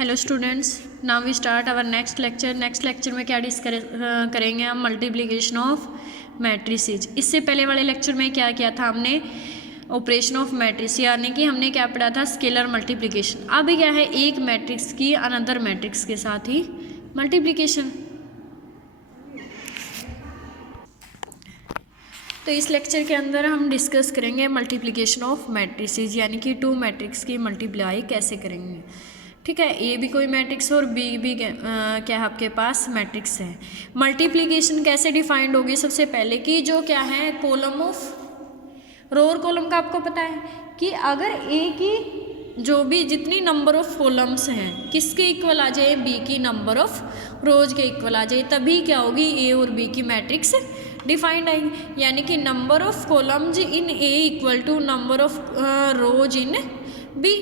Hello students, now we start our next lecture. Next lecture में क्या discuss करेंगे हम? Multiplication of matrices. इससे पहले वाले लेक्चर में क्या किया था हमने? ऑपरेशन ऑफ मैट्रिक्स, यानी कि हमने क्या पढ़ा था? Scalar multiplication. अब क्या है? एक मैट्रिक्स की अनदर मैट्रिक्स के साथ ही मल्टीप्लिकेशन। तो इस लेक्चर के अंदर हम डिस्कस करेंगे मल्टीप्लिकेशन ऑफ मैट्रिसेस, यानी कि टू मैट्रिक्स की मल्टीप्लाई कैसे करेंगे। ठीक है, ए भी कोई मैट्रिक्स और बी भी क्या है आपके पास मैट्रिक्स है। मल्टीप्लिकेशन कैसे डिफाइंड होगी? सबसे पहले कि जो क्या है कॉलम ऑफ रो और कॉलम का आपको पता है कि अगर ए की जो भी जितनी नंबर ऑफ कॉलम्स हैं किसके इक्वल आ जाए? बी की नंबर ऑफ रोज के इक्वल आ जाए, तभी क्या होगी? ए और बी की मैट्रिक्स डिफाइंड आएगी। यानी कि number of columns in A equal to number of rows in B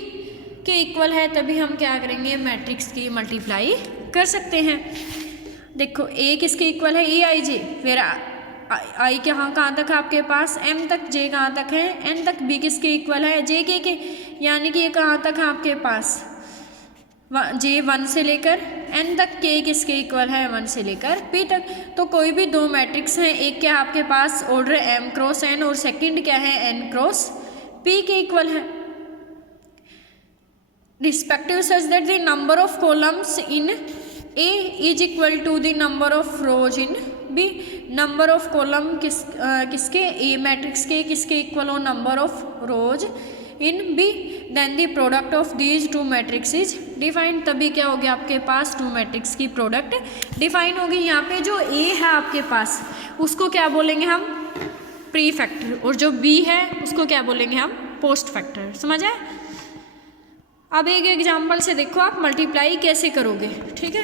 के इक्वल है, तभी हम क्या करेंगे? मैट्रिक्स की मल्टीप्लाई कर सकते हैं। देखो ए किसके इक्वल है? ए आई जे। फिर आई कहाँ तक है आपके पास? एम तक। जे कहाँ तक है? एन तक। बी किसके इक्वल है? जे के। यानी कि ये कहाँ तक है आपके पास? जे 1 से लेकर एन तक। के किसके इक्वल है? 1 से लेकर पी तक। तो कोई भी दो मैट्रिक्स हैं, एक क्या आपके पास ऑर्डर एम क्रॉस एन और सेकंड क्या है? एन क्रॉस पी के इक्वल है, respective such that the number of columns in A is equal to the number of rows in B। number of column किसके? A मैट्रिक्स के किसके equal हो? number of rows in B। then the product of these two matrix is defined। तभी क्या हो गया आपके पास? Two matrix की प्रोडक्ट डिफाइन होगी। यहाँ पे जो A है आपके पास उसको क्या बोलेंगे हम? प्री फैक्टर, और जो B है उसको क्या बोलेंगे हम? Post factor. समझ आए? अब एक एग्जाम्पल से देखो आप मल्टीप्लाई कैसे करोगे। ठीक है,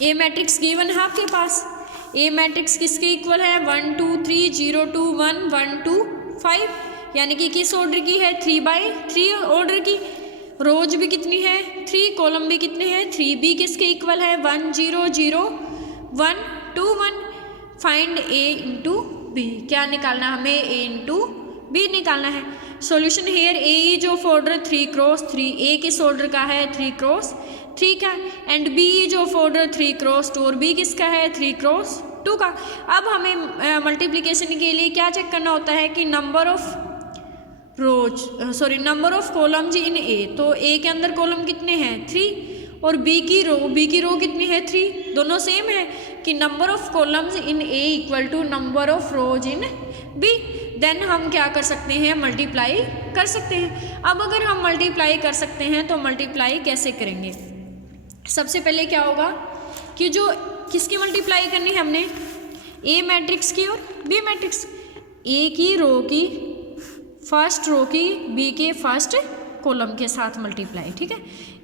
ए मैट्रिक्स गिवन है आपके पास। ए मैट्रिक्स किसके इक्वल है? 1 2 3 0 2 1 1 2 5, यानी कि किस ऑर्डर की है? 3/3 ऑर्डर की। रोज भी कितनी है? 3। कॉलम भी कितने हैं? 3। बी किसके इक्वल है? 1 0 0 1 2 1। Find A into B. क्या निकालना है हमें? ए इंटू बी निकालना है। Solution here A is of order 3 cross 3। A किस ऑर्डर का है? 3 क्रॉस 3 का। And B is of order 3 cross 2 और बी किसका है? 3 क्रॉस 2 का। अब हमें मल्टीप्लिकेशन के लिए क्या चेक करना होता है कि number of number of columns in A. तो ए के अंदर कॉलम कितने हैं? 3। और बी की रो कितनी है? 3। दोनों सेम है कि number of columns in A equal to number of rows in B. Then हम क्या कर सकते हैं? मल्टीप्लाई कर सकते हैं। अब अगर हम मल्टीप्लाई कर सकते हैं तो मल्टीप्लाई कैसे करेंगे? सबसे पहले क्या होगा कि जो किसकी मल्टीप्लाई करनी है हमने? ए मैट्रिक्स की और बी मैट्रिक्स। ए की रो की फर्स्ट रो की बी के फर्स्ट कॉलम के साथ मल्टीप्लाई। ठीक है,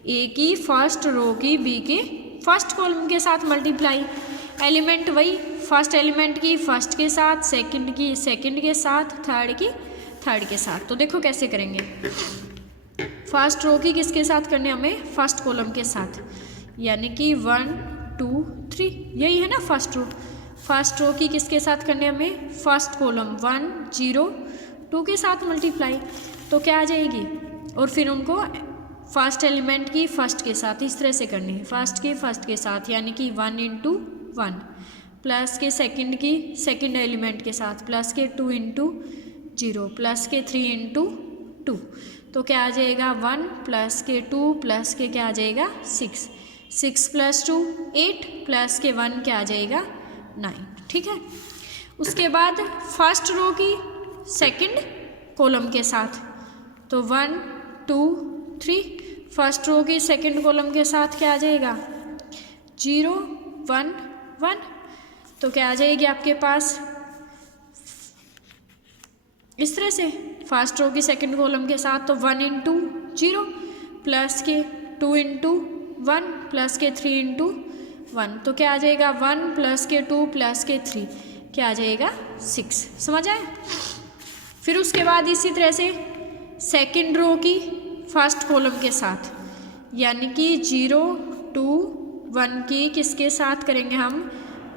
ए की फर्स्ट रो की बी के फर्स्ट कॉलम के साथ मल्टीप्लाई। एलिमेंट वही, फर्स्ट एलिमेंट की फर्स्ट के साथ, सेकंड की सेकंड के साथ, थर्ड की थर्ड के साथ। तो देखो कैसे करेंगे। फर्स्ट रो की किसके साथ करनी हमें? फर्स्ट कॉलम के साथ, यानी कि 1 2 3, यही है ना फर्स्ट रो। फर्स्ट रो की किसके साथ करनी हमें? फर्स्ट कॉलम 1 0 2 के साथ मल्टीप्लाई। तो क्या आ जाएगी? और फिर उनको फर्स्ट एलिमेंट की फर्स्ट के साथ इस तरह से करनी है, फर्स्ट के फर्स्ट के साथ, यानी कि 1 इंटू 1 प्लस के सेकंड की सेकंड एलिमेंट के साथ प्लस के 2 इंटू 0 प्लस के 3 इंटू 2। तो क्या आ जाएगा? 1 प्लस के 2 प्लस के क्या आ जाएगा? 6। 6 प्लस 2 8 प्लस के 1 क्या आ जाएगा? 9। ठीक है, उसके बाद फर्स्ट रो की सेकंड कॉलम के साथ, तो 1 2 3। फर्स्ट रो की सेकंड कॉलम के साथ क्या आ जाएगा? 0 1 1। तो क्या आ जाएगी आपके पास? इस तरह से फर्स्ट रो की सेकंड कॉलम के साथ तो 1 इंटू 0 प्लस के 2 इंटू 1 प्लस के 3 इंटू 1। तो क्या आ जाएगा? 1 प्लस के 2 प्लस के 3 क्या आ जाएगा? 6। समझ आए? फिर उसके बाद इसी तरह से सेकंड रो की फर्स्ट कॉलम के साथ, यानी कि 0 2 1 की किसके साथ करेंगे हम?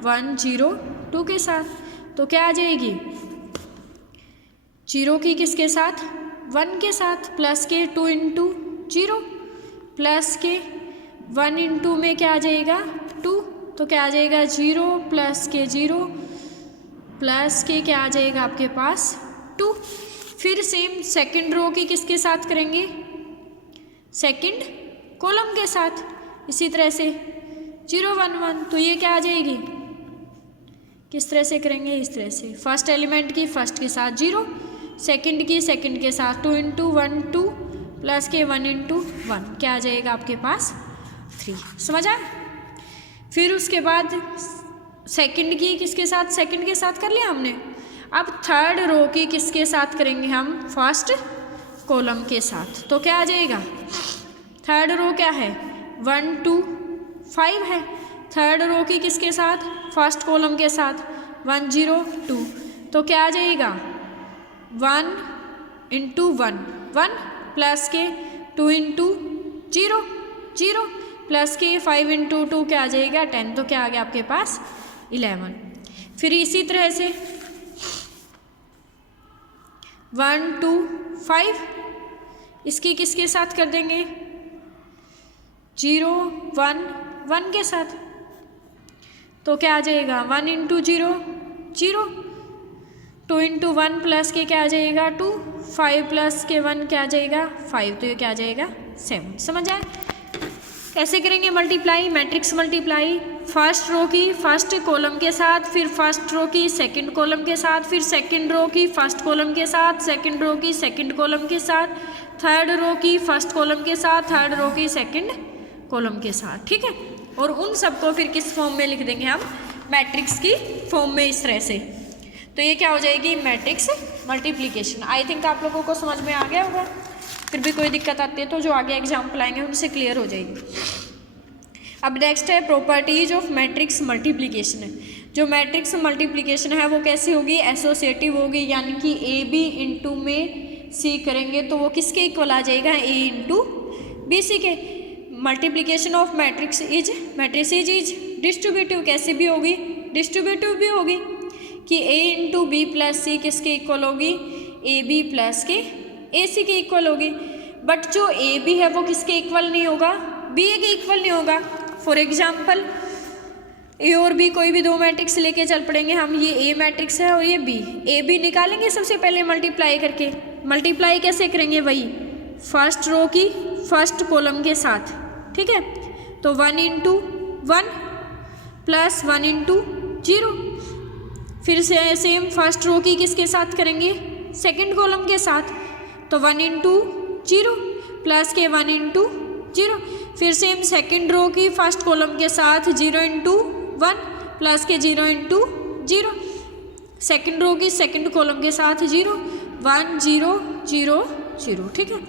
1 0 2 के साथ। तो क्या आ जाएगी? 0 की किसके साथ? 1 के साथ प्लस के 2 इंटू 0 प्लस के 1 इंटू में क्या आ जाएगा 2, तो क्या आ जाएगा 0 प्लस के 0 प्लस के क्या आ जाएगा आपके पास 2। फिर सेम सेकंड रो की किसके साथ करेंगे, सेकंड कॉलम के साथ, इसी तरह से 0 1 1, तो ये क्या आ जाएगी, किस तरह से करेंगे, इस तरह से फर्स्ट एलिमेंट की फर्स्ट के साथ 0, सेकंड की सेकंड के साथ 2 इंटू 1 2 प्लस के 1 इंटू 1, क्या आ जाएगा आपके पास 3। समझ आया। फिर उसके बाद सेकंड की किसके साथ, सेकंड के साथ कर लिया हमने। अब थर्ड रो की किसके साथ करेंगे हम, फर्स्ट कॉलम के साथ, तो क्या आ जाएगा, थर्ड रो क्या है 1 2 5 है, थर्ड रो की किसके साथ, फर्स्ट कॉलम के साथ 1 0 2, तो क्या आ जाएगा 1 इंटू 1 1 प्लस के 2 इंटू 0 0 प्लस के 5 इंटू 2 क्या आ जाएगा 10, तो क्या आ गया आपके पास 11। फिर इसी तरह से 1 2 5 इसकी किसके साथ कर देंगे 0 1 1 के साथ, तो क्या आ जाएगा 1 इंटू 0 0 2 इंटू 1 प्लस के क्या आ जाएगा 2 5 प्लस के 1 क्या आ जाएगा 5, तो ये क्या आ जाएगा 7। समझ आए। कैसे करेंगे multiply, matrix multiply, first row की फर्स्ट कॉलम के साथ, फिर फर्स्ट रो की सेकंड कॉलम के साथ, फिर सेकंड रो की फर्स्ट कॉलम के साथ, सेकंड रो की सेकंड कॉलम के साथ, थर्ड रो की फर्स्ट कॉलम के साथ, थर्ड रो की सेकंड कॉलम के साथ, ठीक है। और उन सबको फिर किस फॉर्म में लिख देंगे हम, मैट्रिक्स की फॉर्म में, इस तरह से। तो ये क्या हो जाएगी मैट्रिक्स मल्टीप्लिकेशन। आई थिंक आप लोगों को समझ में आ गया होगा। फिर भी कोई दिक्कत आती है तो जो आगे एग्जाम्पल आएंगे उनसे क्लियर हो जाएगी। अब नेक्स्ट है प्रॉपर्टीज ऑफ मैट्रिक्स मल्टीप्लिकेशन। जो मैट्रिक्स मल्टीप्लिकेशन है वो कैसे होगी, एसोसिएटिव होगी, यानी कि ए बी इंटू में सी करेंगे तो वो किसके इक्वल आ जाएगा, ए इंटू बी सी के। Multiplication of matrix matrices is distributive, कैसे भी होगी, डिस्ट्रीब्यूटिव भी होगी कि A into B plus C किसके इक्वल होगी, ए बी प्लस के ए सी के इक्वल होगी। बट जो ए बी है वो किसके इक्वल नहीं होगा, बी ए के इक्वल नहीं होगा। फॉर एग्जाम्पल ए और बी कोई भी दो मैट्रिक्स लेके चल पड़ेंगे हम, ये ए मैट्रिक्स है और ये बी, ए बी निकालेंगे सबसे पहले मल्टीप्लाई करके। मल्टीप्लाई कैसे करेंगे, वही फर्स्ट रो की फर्स्ट कॉलम के साथ, ठीक है। तो 1 इंटू 1 प्लस 1 इंटू 0, फिर से सेम फर्स्ट रो की किसके साथ करेंगे, सेकंड कॉलम के साथ, तो 1 इंटू 0 प्लस के 1 इंटू 0, फिर सेम सेकंड रो की फर्स्ट कॉलम के साथ 0 इंटू 1 प्लस के 0 इंटू 0, सेकंड रो की सेकंड कॉलम के साथ 0 1 0 0 0, ठीक है।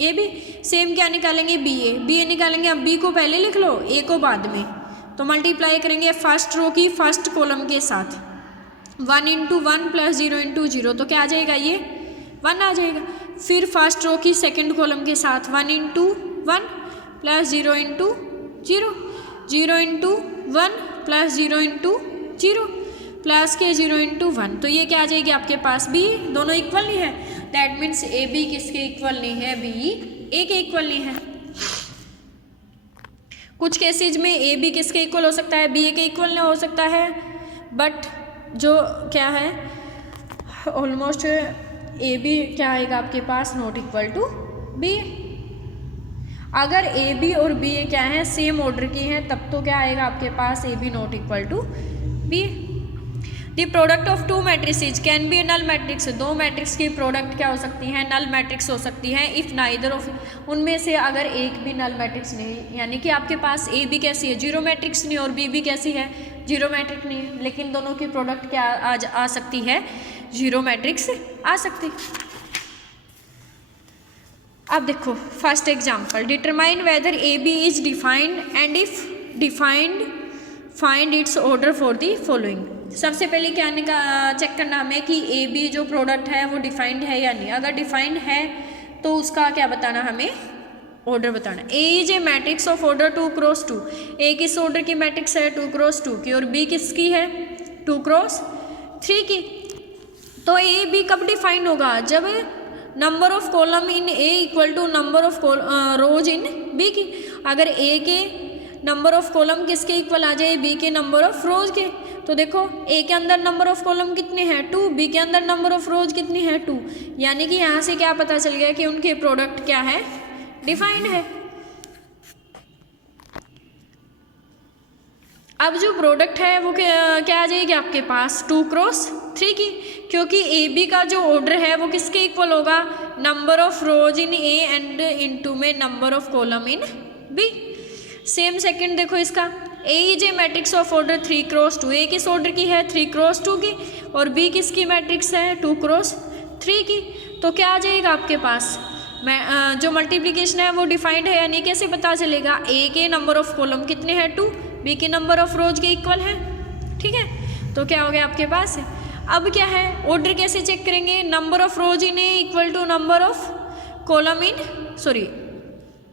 ये भी सेम क्या निकालेंगे, बी ए निकालेंगे। अब बी को पहले लिख लो, ए को बाद में। तो मल्टीप्लाई करेंगे फर्स्ट रो की फर्स्ट कॉलम के साथ 1 इंटू 1 प्लस 0 इंटू 0, तो क्या आ जाएगा, ये 1 आ जाएगा। फिर फर्स्ट रो की सेकंड कॉलम के साथ 1 into 1 plus 0 into 0, 0 into 1 plus 0 into 0 plus के 0 इंटू 1, तो ये क्या आ जाएगी आपके पास, बी। दोनों इक्वल नहीं है, दैट मीन्स ए बी किसके इक्वल नहीं है, बी ए के इक्वल नहीं है। कुछ केसेज में ए बी किसके इक्वल हो सकता है, बी ए के इक्वल नहीं हो सकता है, बट जो क्या है ऑलमोस्ट ए बी क्या आएगा आपके पास, नॉट इक्वल टू बी। अगर ए बी और बी ए क्या है, सेम ऑर्डर की हैं, तब तो क्या आएगा आपके पास, A B not equal to B. The product of two matrices can be a null matrix. दो मैट्रिक्स की प्रोडक्ट क्या हो सकती है, नल मैट्रिक्स हो सकती है। इफ़ नाइदर ऑफ उनमें से अगर एक भी नल मैट्रिक्स नहीं, यानी कि आपके पास ए बी कैसी है, जीरो मैट्रिक्स नहीं, और बी भी कैसी है, जीरो मैट्रिक्स नहीं, लेकिन दोनों की प्रोडक्ट क्या आ सकती है, जीरो मैट्रिक्स आ सकती। अब देखो first example, determine whether A B is defined and if defined find its order for the following. सबसे पहले क्या चेक करना हमें कि ए बी जो प्रोडक्ट है वो डिफाइंड है या नहीं। अगर डिफाइंड है तो उसका क्या बताना, हमें ऑर्डर बताना। A is a matrix of order 2 cross 2। A किस ऑर्डर की मैट्रिक्स है, 2 क्रॉस 2 की, और बी किसकी है, 2 क्रॉस 3 की। तो ए बी कब डिफाइंड होगा, जब number of column in A equal to number of rows in B की। अगर ए के नंबर ऑफ कॉलम किसके इक्वल आ जाए, बी के नंबर ऑफ रोज के। तो देखो ए के अंदर नंबर ऑफ कॉलम कितने हैं 2, बी के अंदर नंबर ऑफ रोज कितनी है 2, यानी कि यहाँ से क्या पता चल गया कि उनके प्रोडक्ट क्या है, डिफाइंड है। अब जो प्रोडक्ट है वो क्या आ जाएगी आपके पास 2 क्रॉस 3 की, क्योंकि ए बी का जो ऑर्डर है वो किसके इक्वल होगा, number of rows in A and into में number of column in B. Same second देखो इसका, A is a matrix of order 3 cross 2, A किस ऑर्डर की है 3 क्रॉस 2 की, और बी किसकी मैट्रिक्स है 2 क्रॉस 3 की। तो क्या आ जाएगा आपके पास, जो मल्टीप्लिकेशन है वो डिफाइंड है, यानी कैसे पता चलेगा, ए के नंबर ऑफ कॉलम कितने हैं 2, बी के नंबर ऑफ रोज के इक्वल है। ठीक है, तो क्या हो गया आपके पास। अब क्या है, ऑर्डर कैसे चेक करेंगे, number of rows in A equal to number of column in, sorry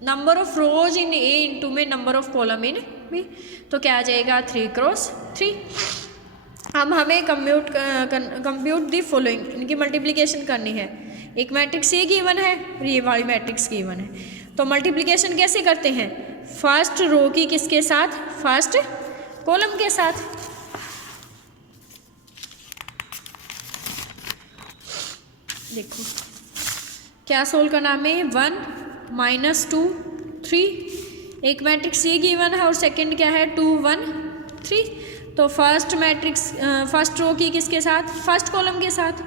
number of rows in A into में number of column in B. तो क्या आ जाएगा 3 क्रॉस 3। अब हमें कंप्यूट दी फॉलोइंग, इनकी मल्टीप्लिकेशन करनी है। एक मैट्रिक्स ये गिवन है, ये वाली मैट्रिक्स गिवन है। तो मल्टीप्लिकेशन कैसे करते हैं, फर्स्ट रो की किसके साथ, फर्स्ट कॉलम के साथ। देखो क्या सोल्व करना हमें, 1 -2 3, एक मैट्रिक्स ये गिवन है और सेकंड क्या है 2 1 3। तो फर्स्ट मैट्रिक्स फर्स्ट रो की किसके साथ, फर्स्ट कॉलम के साथ।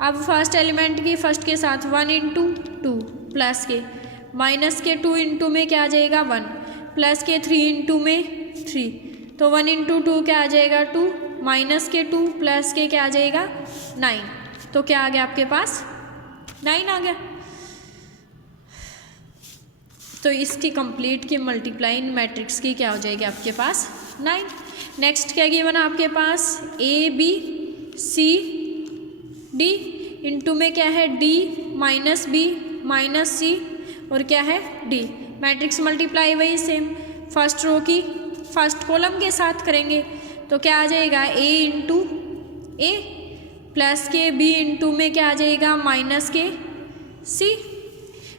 अब फर्स्ट एलिमेंट की फर्स्ट के साथ 1 × 2 प्लस के माइनस के 2 × में क्या आ जाएगा 1, प्लस के 3 × में 3। तो 1 × 2 क्या आ जाएगा 2, माइनस के 2 प्लस के क्या आ जाएगा 9। तो क्या आ गया आपके पास 9 आ गया। तो इसकी कंप्लीट की मल्टीप्लाइंग मैट्रिक्स की क्या हो जाएगी आपके पास 9। नेक्स्ट क्या गिवन है आपके पास, A B C D into में क्या है D minus B minus C और क्या है डी। मैट्रिक्स मल्टीप्लाई वही सेम, फर्स्ट रो की फर्स्ट कॉलम के साथ करेंगे। तो क्या आ जाएगा ए इंटू ए प्लस के बी इंटू में क्या आ जाएगा माइनस के सी।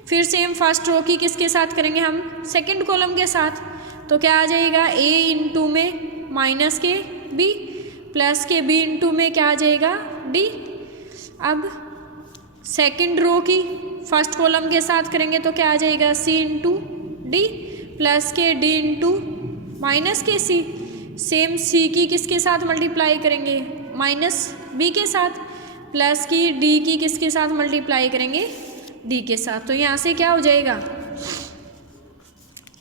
फिर सेम फर्स्ट रो की किसके साथ करेंगे हम, सेकंड कॉलम के साथ। तो क्या आ जाएगा ए इंटू में माइनस के बी प्लस के बी इंटू में क्या आ जाएगा डी। अब सेकंड रो की फर्स्ट कॉलम के साथ करेंगे तो क्या आ जाएगा सी इंटू डी प्लस के डी इंटू माइनस के सी। सेम सी की किसके साथ मल्टीप्लाई करेंगे, माइनस बी के साथ, प्लस की डी की किसके साथ मल्टीप्लाई करेंगे, डी के साथ। तो यहाँ से क्या हो जाएगा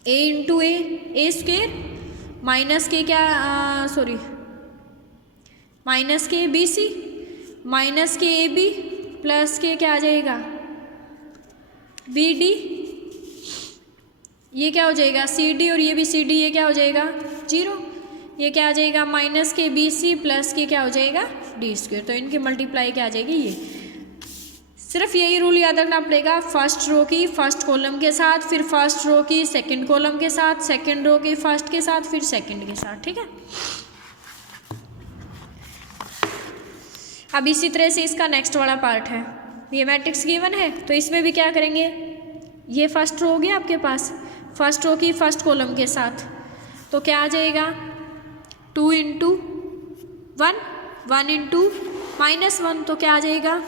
ए इंटू ए स्क्वेयर माइनस के क्या सॉरी माइनस के बी सी माइनस के ए बी प्लस के क्या आ जाएगा बी डी। ये क्या हो जाएगा सी डी और ये भी सी डी, ये क्या हो जाएगा 0। ये क्या आ जाएगा माइनस के बी सी प्लस के क्या हो जाएगा डी स्क्वेयर। तो इनकी मल्टीप्लाई क्या आ जाएगी ये। सिर्फ यही रूल याद रखना पड़ेगा, फर्स्ट रो की फर्स्ट कॉलम के साथ, फिर फर्स्ट रो की सेकंड कॉलम के साथ, सेकंड रो की फर्स्ट के साथ, फिर सेकंड के साथ। ठीक है, अब इसी तरह से इसका नेक्स्ट वाला पार्ट है। ये मैट्रिक्स गिवन है तो इसमें भी क्या करेंगे, ये फर्स्ट रो हो गया आपके पास, फर्स्ट रो की फर्स्ट कॉलम के साथ। तो क्या आ जाएगा 2 × 1 1 × -1। तो क्या आ जाएगा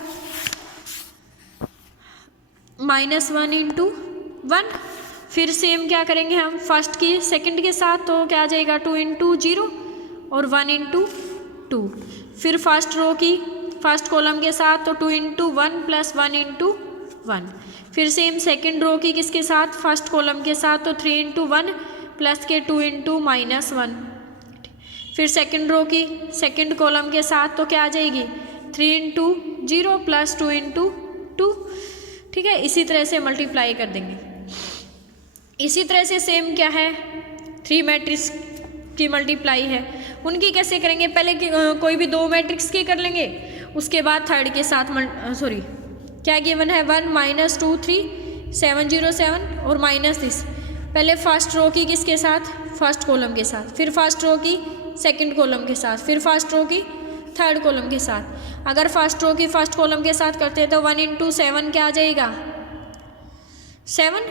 -1 × 1। फिर सेम क्या करेंगे हम फर्स्ट की सेकंड के साथ, तो क्या आ जाएगा 2 × 0 और 1 × 2। फिर फर्स्ट रो की फर्स्ट कॉलम के साथ, तो 2 × 1 प्लस 1 × 1। फिर सेम सेकंड रो की किसके साथ, फर्स्ट कॉलम के साथ, तो 3 × 1 प्लस के 2 × -1। फिर सेकंड रो की सेकंड कॉलम के साथ, तो क्या आ जाएगी 3 × 0 प्लस 2 × 2। ठीक है, इसी तरह से मल्टीप्लाई कर देंगे। इसी तरह से सेम क्या है 3 मैट्रिक्स की मल्टीप्लाई है, उनकी कैसे करेंगे, पहले कोई भी 2 मैट्रिक्स की कर लेंगे, उसके बाद थर्ड के साथ सॉरी क्या गिवन है 1 -2 3 7 0 7 और माइनस दिस। पहले फर्स्ट रो की किसके साथ, फर्स्ट कॉलम के साथ, फिर फर्स्ट रो की सेकंड कॉलम के साथ, फिर फर्स्ट रो की थर्ड कॉलम के साथ। अगर फर्स्ट रो की फर्स्ट कॉलम के साथ करते हैं तो 1 इंटू 7 क्या आ जाएगा 7,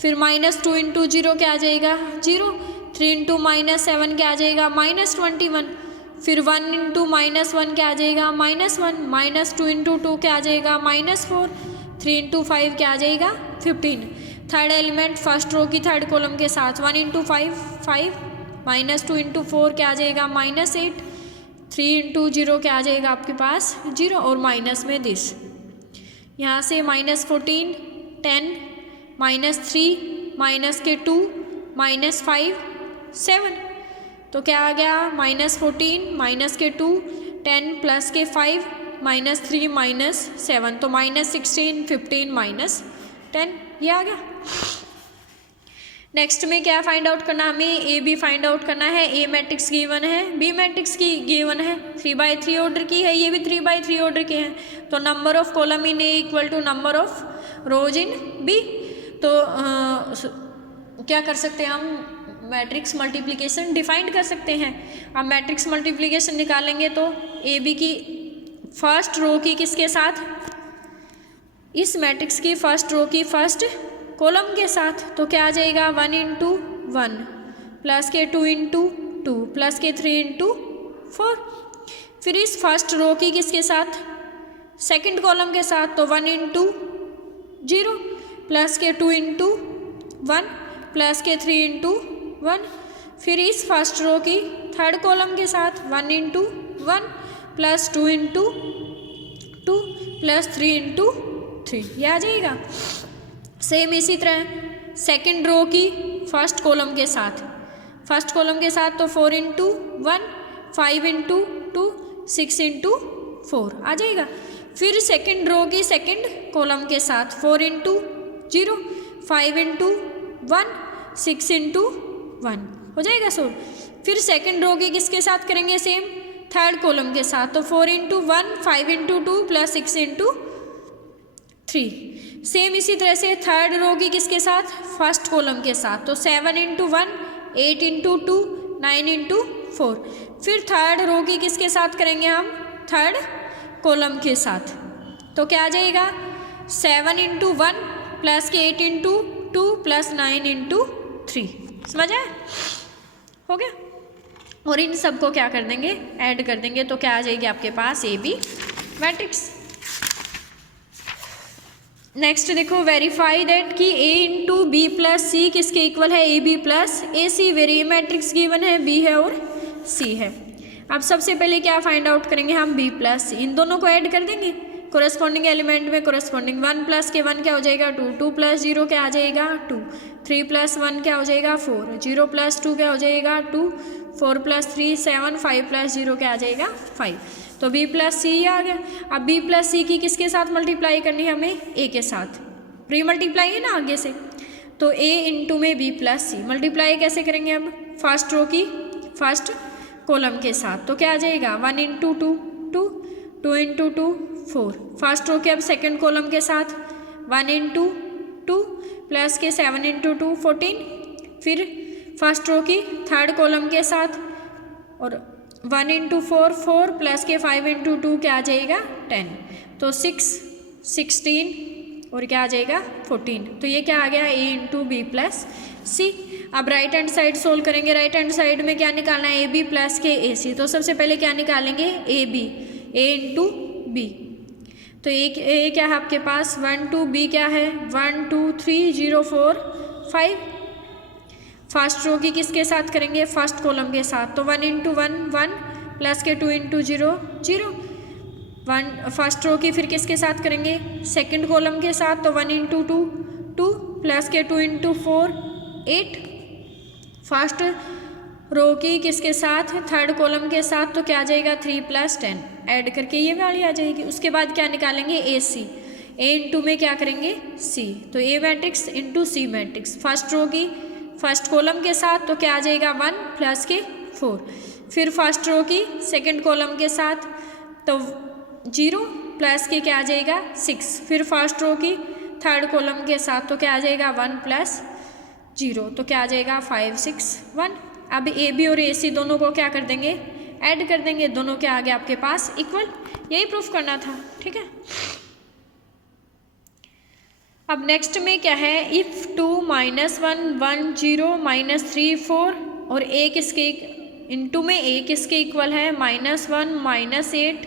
फिर -2 इंटू 0 क्या आ जाएगा 0, 3 इंटू -7 क्या आ जाएगा -21, फिर 1 इंटू -1 क्या आ जाएगा -1, -2 इंटू 2 क्या आ जाएगा -4, 3 इंटू 5 क्या आ जाएगा 15। थर्ड एलिमेंट फर्स्ट रो की थर्ड कॉलम के साथ 1 इंटू 5 5, -2 इंटू 4 क्या आ जाएगा -8, 3 इंटू 0 क्या आ जाएगा आपके पास 0, और माइनस में दिस, यहाँ से -14 10 -3 -2 -5 7, तो क्या आ गया -14 -2 10 +5 -3 -7, तो -16 15 -10 ये आ गया। नेक्स्ट में क्या फाइंड आउट करना हमें ए बी फाइंड आउट करना है। ए मैट्रिक्स गिवन है, बी मैट्रिक्स की गिवन है, 3/3 ऑर्डर की है, ये भी 3/3 ऑर्डर के हैं, तो number of column in A equal to number of rows in B. तो क्या कर सकते हैं हम मैट्रिक्स मल्टीप्लिकेशन डिफाइंड कर सकते हैं। अब मैट्रिक्स मल्टीप्लिकेशन निकालेंगे तो ए बी की फर्स्ट रो की किसके साथ, इस मैट्रिक्स की फर्स्ट रो की फर्स्ट कॉलम के साथ, तो क्या आ जाएगा 1 इंटू 1 प्लस के 2 इंटू 2 प्लस के 3 इंटू 4, फिर इस फर्स्ट रो की किसके साथ सेकंड कॉलम के साथ, तो 1 इंटू 0 प्लस के 2 इंटू 1 प्लस के 3 इंटू 1, फिर इस फर्स्ट रो की थर्ड कॉलम के साथ 1 into 1 plus 2 into 2 plus 3 into 3, यह आ जाएगा। सेम इसी तरह सेकंड रो की फर्स्ट कॉलम के साथ, फर्स्ट कॉलम के साथ तो 4 इंटू 1 5 इंटू 2 6 इंटू 4 आ जाएगा। फिर सेकंड रो की सेकंड कॉलम के साथ 4 इंटू 0 5 इंटू 1 6 इंटू 1 हो जाएगा सोल्व। फिर सेकंड रो की किसके साथ करेंगे सेम, थर्ड कॉलम के साथ, तो 4 into 1 5 into 2 plus 6 into 3। Same इसी तरह से थर्ड रो की किसके साथ, फर्स्ट कॉलम के साथ, तो 7 इंटू 1 8 इंटू 2 9 इंटू 4। फिर थर्ड रो की किसके साथ करेंगे हम, थर्ड कॉलम के साथ, तो क्या आ जाएगा 7 इंटू 1 प्लस के 8 इंटू 2 प्लस 9 इंटू 3। समझ आया, हो गया। और इन सबको क्या कर देंगे, ऐड कर देंगे, तो क्या आ जाएगी आपके पास ए बी मैट्रिक्स। नेक्स्ट देखो, वेरीफाई दैट कि A into B plus C किसके इक्वल है, A B plus A C, where A matrix given है, बी है और सी है। अब सबसे पहले क्या फाइंड आउट करेंगे हम, बी प्लस सी, इन दोनों को ऐड कर देंगे कोरेस्पॉन्डिंग एलिमेंट में, कोरेस्पॉन्डिंग 1 प्लस के 1 क्या हो जाएगा 2, 2 प्लस 0 क्या आ जाएगा 2, 3 प्लस 1 क्या हो जाएगा 4, 0 प्लस 2 क्या हो जाएगा 2, 4 प्लस 3 7, 5 प्लस 0 क्या आ जाएगा 5, तो बी प्लस सी आ गया। अब बी प्लस सी की किसके साथ मल्टीप्लाई करनी है हमें, ए के साथ, प्री मल्टीप्लाई है ना आगे से, तो ए इंटू में बी प्लस सी, मल्टीप्लाई कैसे करेंगे अब, फर्स्ट रो की फर्स्ट कॉलम के साथ, तो क्या आ जाएगा 1 इंटू 2 2, 2 इंटू 2 4, फर्स्ट रो के अब सेकेंड कॉलम के साथ 1 इंटू 2 प्लस के 7 इंटू 2 14, फिर फर्स्ट रो की थर्ड कॉलम के साथ और 1 इंटू 4 4 प्लस के 5 इंटू 2 क्या आ जाएगा 10, तो 6 16 और क्या आ जाएगा 14, तो ये क्या आ गया ए इंटू बी प्लस सी। अब राइट हैंड साइड सोल्व करेंगे, राइट हैंड साइड में क्या निकालना है, ए बी प्लस के ए सी, तो सबसे पहले क्या निकालेंगे A B, A into B, तो ए क्या है आपके पास 1 2, बी क्या है 1 2 3 0 4 5, फर्स्ट रो की किसके साथ करेंगे, फर्स्ट कॉलम के साथ, तो 1 इंटू 1 1 प्लस के 2 इंटू 0 0, 1 फर्स्ट रो की फिर किसके साथ करेंगे, सेकंड कॉलम के साथ, तो 1 इंटू 2 2 प्लस के 2 इंटू 4 8, फर्स्ट रो की किसके साथ, थर्ड कॉलम के साथ, तो क्या आ जाएगा 3 प्लस 10, ऐड करके ये वाली आ जाएगी। उसके बाद क्या निकालेंगे ए सी, ए इंटू में क्या करेंगे सी, तो A matrix into C matrix, first row की फर्स्ट कॉलम के साथ, तो क्या आ जाएगा 1 प्लस के 4, फिर फर्स्ट रो की सेकंड कॉलम के साथ, तो 0 प्लस के क्या आ जाएगा 6, फिर फर्स्ट रो की थर्ड कॉलम के साथ, तो क्या आ जाएगा 1 प्लस 0, तो क्या आ जाएगा 5 6 1। अब ए बी और ए सी दोनों को क्या कर देंगे, ऐड कर देंगे, दोनों के आगे आपके पास इक्वल, यही प्रूफ करना था, ठीक है। अब नेक्स्ट में क्या है, इफ़ 2 -1 1 0 -3 4 और a किसके इनटू में a किसके इक्वल है, -1 -8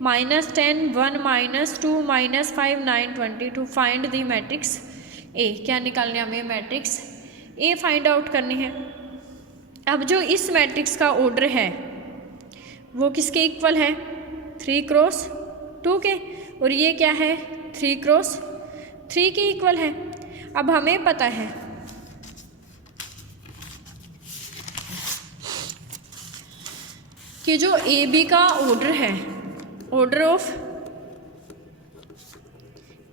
-10 1 -2 -5 9 22। Find the matrix A। क्या निकालने हमें, मैट्रिक्स A फाइंड आउट करनी है। अब जो इस मैट्रिक्स का ऑर्डर है वो किसके इक्वल है, 3 क्रॉस 2 के, और ये क्या है 3 क्रॉस 3 के इक्वल है। अब हमें पता है कि जो ए बी का ऑर्डर है, order of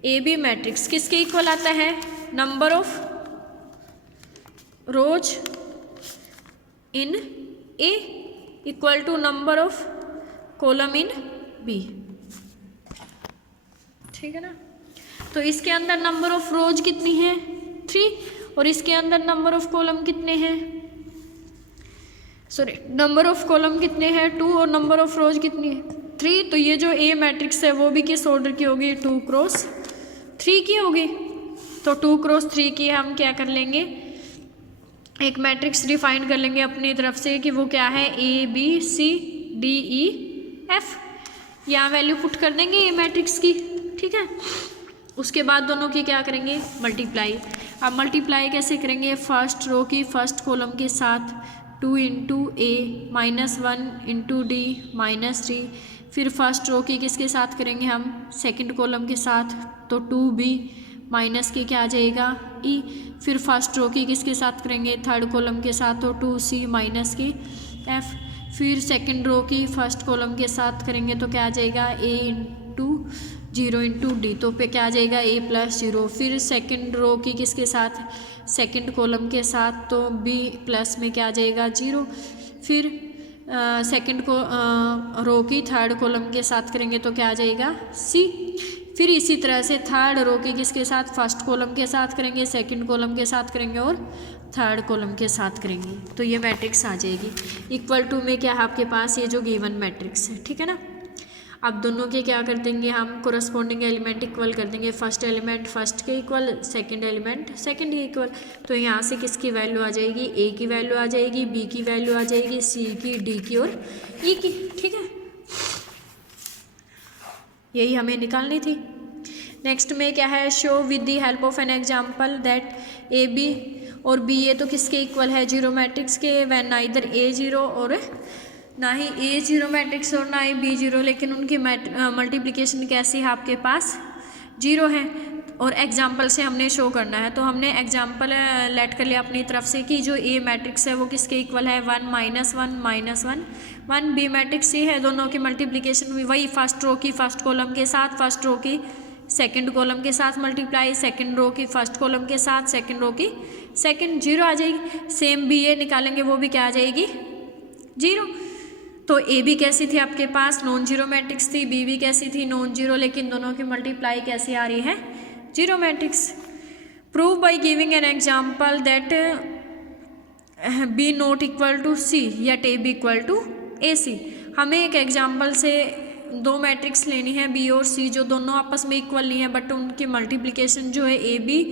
A B matrix किसके इक्वल आता है, number of rows in A equal to number of column in B, ठीक है ना। तो इसके अंदर नंबर ऑफ रोज कितनी है, 3, और इसके अंदर नंबर ऑफ कॉलम कितने हैं, सॉरी नंबर ऑफ कॉलम कितने हैं 2, और नंबर ऑफ रोज कितनी है 3। तो ये जो ए मैट्रिक्स है वो भी किस ऑर्डर की होगी, 2 क्रॉस 3 की होगी। तो 2 क्रॉस 3 की हम क्या कर लेंगे, एक मैट्रिक्स डिफाइन कर लेंगे अपनी तरफ से कि वो क्या है, A B C D E F, यहाँ वैल्यू पुट कर देंगे ए मैट्रिक्स की, ठीक है। उसके बाद दोनों की क्या करेंगे, मल्टीप्लाई। अब मल्टीप्लाई कैसे करेंगे, फर्स्ट रो की फर्स्ट कॉलम के साथ 2 इंटू ए -1 इंटू डी -3, फिर फर्स्ट रो की किसके साथ करेंगे हम, सेकंड कॉलम के साथ, तो 2b माइनस के क्या आ जाएगा ई, फिर फर्स्ट रो की किसके साथ करेंगे, थर्ड कॉलम के साथ, तो 2c माइनस की एफ, फिर सेकंड रो की फर्स्ट कॉलम के साथ करेंगे तो क्या आ जाएगा a इंटू 0 इंटू डी, तो पे क्या आ जाएगा a + 0, फिर सेकंड रो की किसके साथ, सेकंड कॉलम के साथ, तो b प्लस में क्या आ जाएगा 0, फिर सेकंड को रो की थर्ड कॉलम के साथ करेंगे तो क्या आ जाएगा c, फिर इसी तरह से थर्ड रो की किसके साथ, फर्स्ट कॉलम के साथ करेंगे, सेकंड कॉलम के साथ करेंगे और थर्ड कॉलम के साथ करेंगे, तो ये मैट्रिक्स आ जाएगी। इक्वल टू में क्या है आपके पास, ये जो गिवन मैट्रिक्स है, ठीक है ना। अब दोनों के क्या कर देंगे हम, कोरस्पॉन्डिंग एलिमेंट इक्वल कर देंगे, फर्स्ट एलिमेंट फर्स्ट के इक्वल, सेकंड एलिमेंट सेकंड के इक्वल। तो यहाँ से किसकी वैल्यू आ जाएगी, ए की वैल्यू आ जाएगी, बी की वैल्यू आ जाएगी, सी की, डी की और ई की, ठीक है। यही हमें निकालनी थी। नेक्स्ट में क्या है, show with the help of an example that A B और बी ए तो किसके इक्वल है, जीरो मैट्रिक्स के, वैन नाइदर ए जीरो और ना ही ए जीरो मैट्रिक्स और ना ही बी जीरो, लेकिन उनकी मल्टीप्लिकेशन कैसी है आपके पास, जीरो है, और एग्जाम्पल से हमने शो करना है। तो हमने एग्जाम्पल लेट कर लिया अपनी तरफ से कि जो ए मैट्रिक्स है वो किसके इक्वल है, 1 -1 -1 1, बी मैट्रिक्स ये है, दोनों की मल्टीप्लिकेशन भी वही, फर्स्ट रो की फर्स्ट कॉलम के साथ, फर्स्ट रो की सेकंड कॉलम के साथ मल्टीप्लाई, सेकंड रो की फर्स्ट कॉलम के साथ, सेकंड रो की सेकंड, जीरो आ जाएगी। सेम बी ए निकालेंगे वो भी क्या आ जाएगी, जीरो। तो ए बी कैसी थी आपके पास, नॉन जीरो मैट्रिक्स थी, बी भी कैसी थी, नॉन जीरो, लेकिन दोनों की मल्टीप्लाई कैसी आ रही है, zero matrix. Prove by giving an example that B not equal to C yet A B equal to A C. हमें एक एग्जाम्पल से दो मैट्रिक्स लेनी है बी और सी, जो दोनों आपस में इक्वल नहीं है, बट उनकी मल्टीप्लिकेशन जो है ए बी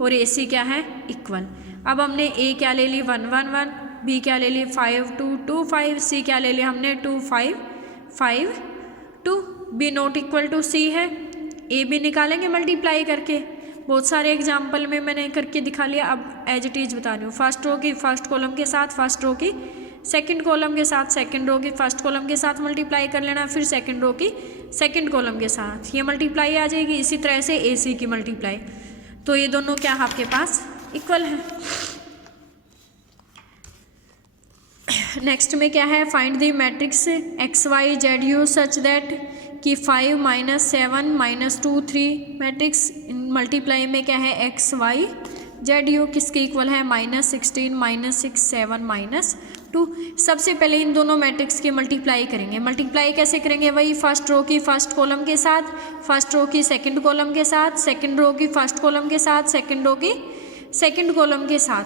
और ए सी क्या है, इक्वल। अब हमने ए क्या ले ली, 1 1 1, बी क्या ले ली, 5 2 2 5, सी क्या ले लिया हमने, 2 5 5 2, बी नॉट इक्वल टू सी है, ए बी निकालेंगे मल्टीप्लाई करके। बहुत सारे एग्जाम्पल में मैंने करके दिखा लिया, अब एज इट इज़ बता रही हूँ। फर्स्ट रो की फर्स्ट कॉलम के साथ, फर्स्ट रो की सेकंड कॉलम के साथ, सेकंड रो की फर्स्ट कॉलम के साथ मल्टीप्लाई कर लेना, फिर सेकंड रो की सेकंड कॉलम के साथ, ये मल्टीप्लाई आ जाएगी। इसी तरह से ए सी की मल्टीप्लाई, तो ये दोनों क्या है आपके पास, इक्वल है। नेक्स्ट में क्या है, find the matrix X Y Z U such that कि 5 -7 -2 3 मैट्रिक्स मल्टीप्लाई में क्या है, एक्स वाई जेड यू किसके इक्वल है, -16 -6 7 -2। सबसे पहले इन दोनों मैट्रिक्स की मल्टीप्लाई करेंगे। मल्टीप्लाई कैसे करेंगे, वही फर्स्ट रो की फर्स्ट कॉलम के साथ, फर्स्ट रो की सेकंड कॉलम के साथ, सेकंड रो की फर्स्ट कॉलम के साथ, सेकंड रो की सेकंड कॉलम के साथ,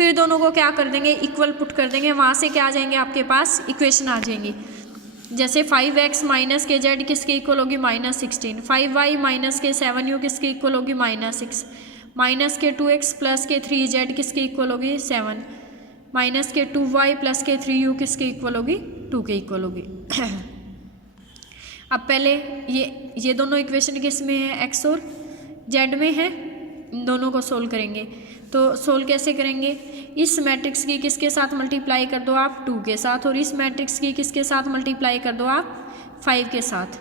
फिर दोनों को क्या कर देंगे, इक्वल पुट कर देंगे, वहाँ से क्या आ जाएंगे आपके पास इक्वेशन आ जाएंगी। जैसे 5x माइनस के जेड किसके इक्वल होगी -16, 5y माइनस के 7u किसके इक्वल होगी -6, माइनस के 2x प्लस के 3z किसके इक्वल होगी 7, माइनस के 2y प्लस के 3u किसके इक्वल होगी 2 के इक्वल होगी। अब पहले ये दोनों इक्वेशन किस में है, x और z में है, इन दोनों को सोल्व करेंगे। तो सोल्व कैसे करेंगे, इस मैट्रिक्स की किसके साथ मल्टीप्लाई कर दो आप 2 के साथ, और इस मैट्रिक्स की किसके साथ मल्टीप्लाई कर दो आप 5 के साथ।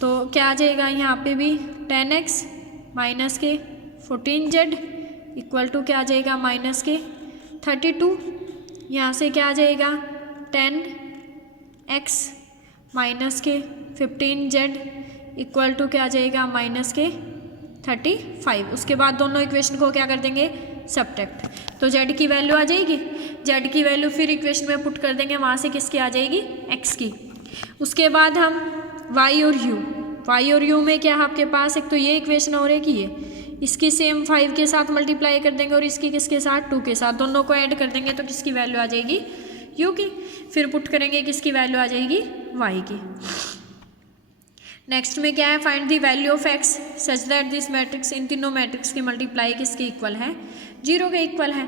तो क्या आ जाएगा यहाँ पे भी 10x माइनस के 14z इक्वल टू क्या आ जाएगा माइनस के 32, यहाँ से क्या आ जाएगा 10x माइनस के 15z इक्वल टू क्या आ जाएगा माइनस के 35। उसके बाद दोनों इक्वेशन को क्या कर देंगे सब्ट्रैक्ट, तो z की वैल्यू आ जाएगी, z की वैल्यू फिर इक्वेशन में पुट कर देंगे, वहाँ से किसकी आ जाएगी x की। उसके बाद हम y और u में क्या है आपके पास, एक तो ये इक्वेशन और एक ये, इसकी सेम 5 के साथ मल्टीप्लाई कर देंगे और इसकी किसके साथ 2 के साथ, दोनों को ऐड कर देंगे तो किसकी वैल्यू आ जाएगी u की, फिर पुट करेंगे किसकी वैल्यू आ जाएगी y की। नेक्स्ट में क्या है, find the value of x such that this matrix, इन तीनों मैट्रिक्स की मल्टीप्लाई किसके इक्वल है 0 के इक्वल है।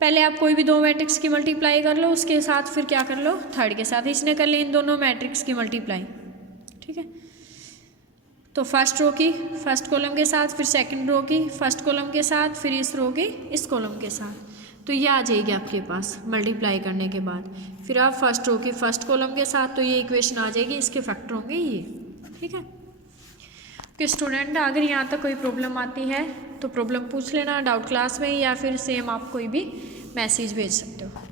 पहले आप कोई भी दो मैट्रिक्स की मल्टीप्लाई कर लो, उसके साथ फिर क्या कर लो थर्ड के साथ, इसने कर ली इन दोनों मैट्रिक्स की मल्टीप्लाई, ठीक है। तो फर्स्ट रो की फर्स्ट कॉलम के साथ, फिर सेकंड रो की फर्स्ट कॉलम के साथ, फिर इस रो की इस कॉलम के साथ, तो ये आ जाएगी आपके पास मल्टीप्लाई करने के बाद। फिर आप फर्स्ट रो की फर्स्ट कॉलम के साथ, तो ये इक्वेशन आ जाएगी, इसके फैक्टर होंगे ये, ठीक है। कि स्टूडेंट अगर यहाँ तक कोई प्रॉब्लम आती है तो प्रॉब्लम पूछ लेना डाउट क्लास में, या फिर सेम आप कोई भी मैसेज भेज सकते हो।